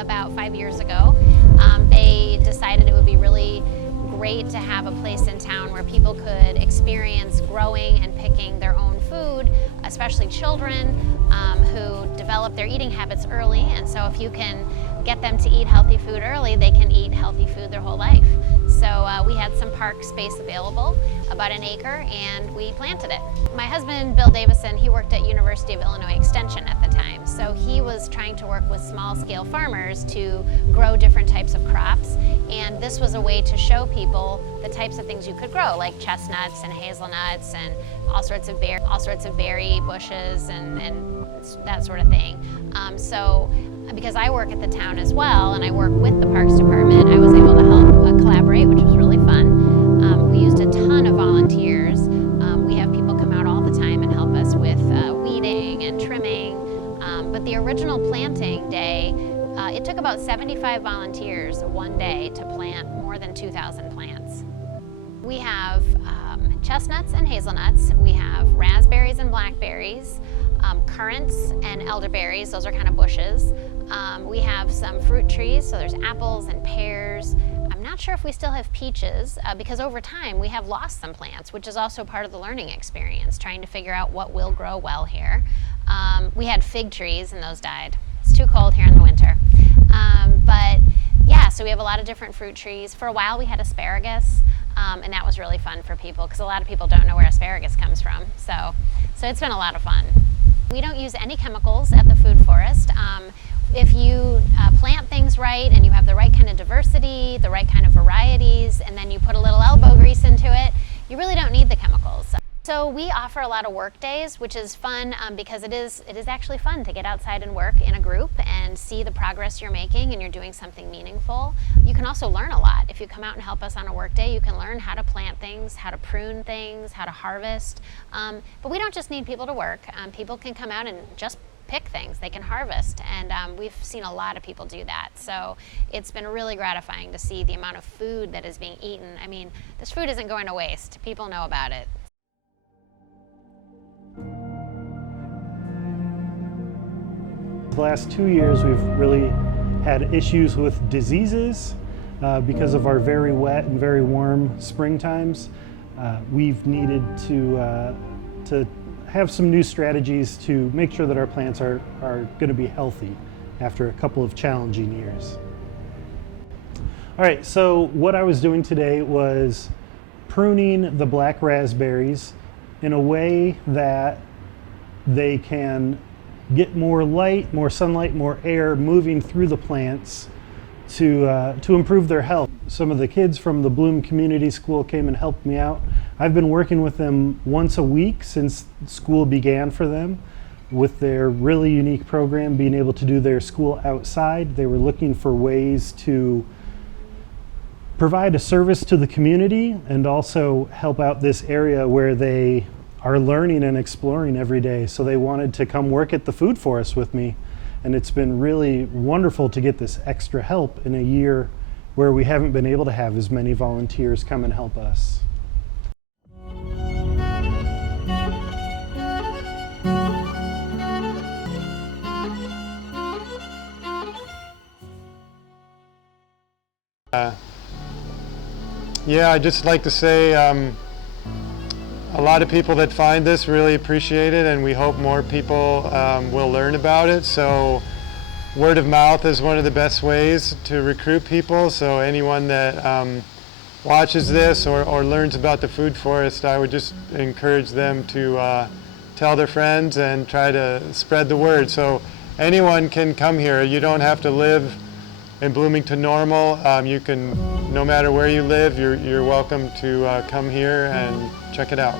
about 5 years ago. They decided it would be really great to have a place in town where people could experience growing and picking their own food, especially children who develop their eating habits early. And so if you can get them to eat healthy food early, they can eat healthy food their whole life. So we had some park space available, about an acre, and we planted it. My husband, Bill Davison, he worked at University of Illinois Extension at the time. So he was trying to work with small-scale farmers to grow different types of crops. And this was a way to show people the types of things you could grow, like chestnuts and hazelnuts and all sorts of berry bushes and that sort of thing. So because I work at the town as well, and I work with the Parks Department, I was able to help collaborate, which was really fun. We used a ton of volunteers. We have people come out all the time and help us with weeding and trimming. But the original planting day, it took about 75 volunteers one day to plant more than 2,000 plants. We have chestnuts and hazelnuts. We have raspberries and blackberries, currants and elderberries. Those are kind of bushes. We have some fruit trees, so there's apples and pears. I'm not sure if we still have peaches because over time we have lost some plants, which is also part of the learning experience, trying to figure out what will grow well here. We had fig trees and those died. It's too cold here in the winter. But yeah, so we have a lot of different fruit trees. For a while we had asparagus, and that was really fun for people because a lot of people don't know where asparagus comes from. So it's been a lot of fun. We don't use any chemicals at the Food Forest. If you plant things right and you have the right kind of diversity, the right kind of varieties, and then you put a little elbow grease into it, you really don't need the chemicals. So we offer a lot of work days, which is fun because it is actually fun to get outside and work in a group and see the progress you're making and you're doing something meaningful. You can also learn a lot. If you come out and help us on a work day, you can learn how to plant things, how to prune things, how to harvest. But we don't just need people to work. People can come out and just pick things, they can harvest, and we've seen a lot of people do that. So it's been really gratifying to see the amount of food that is being eaten. I mean, this food isn't going to waste. People know about it. The last 2 years we've really had issues with diseases because of our very wet and very warm spring times. We've needed to have some new strategies to make sure that our plants are going to be healthy after a couple of challenging years. All right, so what I was doing today was pruning the black raspberries in a way that they can get more light, more sunlight, more air moving through the plants to improve their health. Some of the kids from the Bloom Community School came and helped me out. I've been working with them once a week since school began for them with their really unique program, being able to do their school outside. They were looking for ways to provide a service to the community and also help out this area where they are learning and exploring every day. So they wanted to come work at the Food Forest with me. And it's been really wonderful to get this extra help in a year where we haven't been able to have as many volunteers come and help us. Yeah, I'd just like to say a lot of people that find this really appreciate it, and we hope more people will learn about it. So word of mouth is one of the best ways to recruit people. So anyone that watches this or learns about the Food Forest, I would just encourage them to tell their friends and try to spread the word. So anyone can come here. You don't have to live in Bloomington Normal. You can, no matter where you live, you're welcome to come here and check it out.